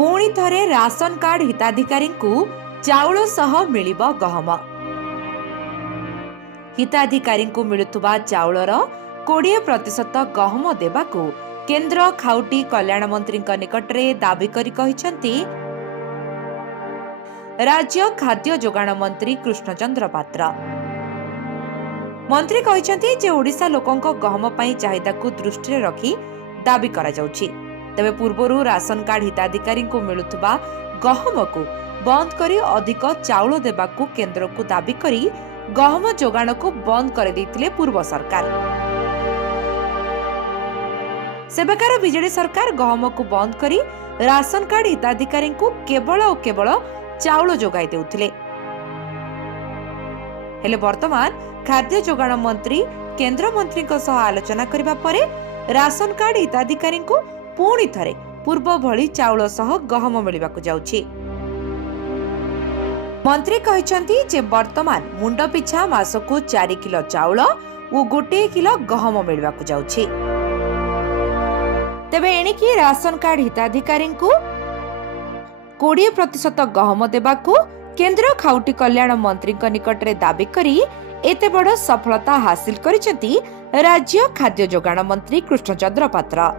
पुणी थरे ration card हिताधिकारी चाउल सह मिलिब गहम। हिताधिकारी मिलुथुबा चाउलर 20% गहम देबाकू केंद्र खाउटी कल्याण मंत्री निकटरे दाबी करी कहिसंती राज्य खाद्य जोगाण मंत्री कृष्णचंद्र पात्र। मंत्री कहिसंती जे ओडिशा लोकंक गहम पई चाहिदा को दृष्टि रखी दाबी करा जाउछि। तबे पूर्वरु राशन कार्ड हिताधिकारी मिलुथुबा गहम को बंद करी अधिक चाउल देबाकू केंद्र को दाबी करी गहम जोगाण को बंद कर देइतिले पूर्व सरकार। सेबकार बीजेडी सरकार गहम को बंद करी राशन कार्ड हिताधिकारी को केवल और केवल चाउल जोगाई देउथिले। हेले वर्तमान खाद्य जोगाण मंत्री केंद्र मंत्री सह आलोचना करिबा परे राशन कार्ड हिताधिकारी को पुणी थरे पूर्व भली चाउल सह गहम मिलिबाकू जाउछि। मंत्री कहिसंती जे वर्तमान मुंड पिछा मासकू 4 किलो चाउल और 1 किलो गहम मिलिबाकू जाउछि। तेबे एणिकी राशन कार्ड हिताधिकारी को 20% गहम देबाकू केंद्र खाउटी कल्याण मंत्री निकटरे दाबी करी एते बड़ सफलता हासिल करिसेंती राज्य खाद्य जोगाण मंत्री कृष्णचंद्र पात्र।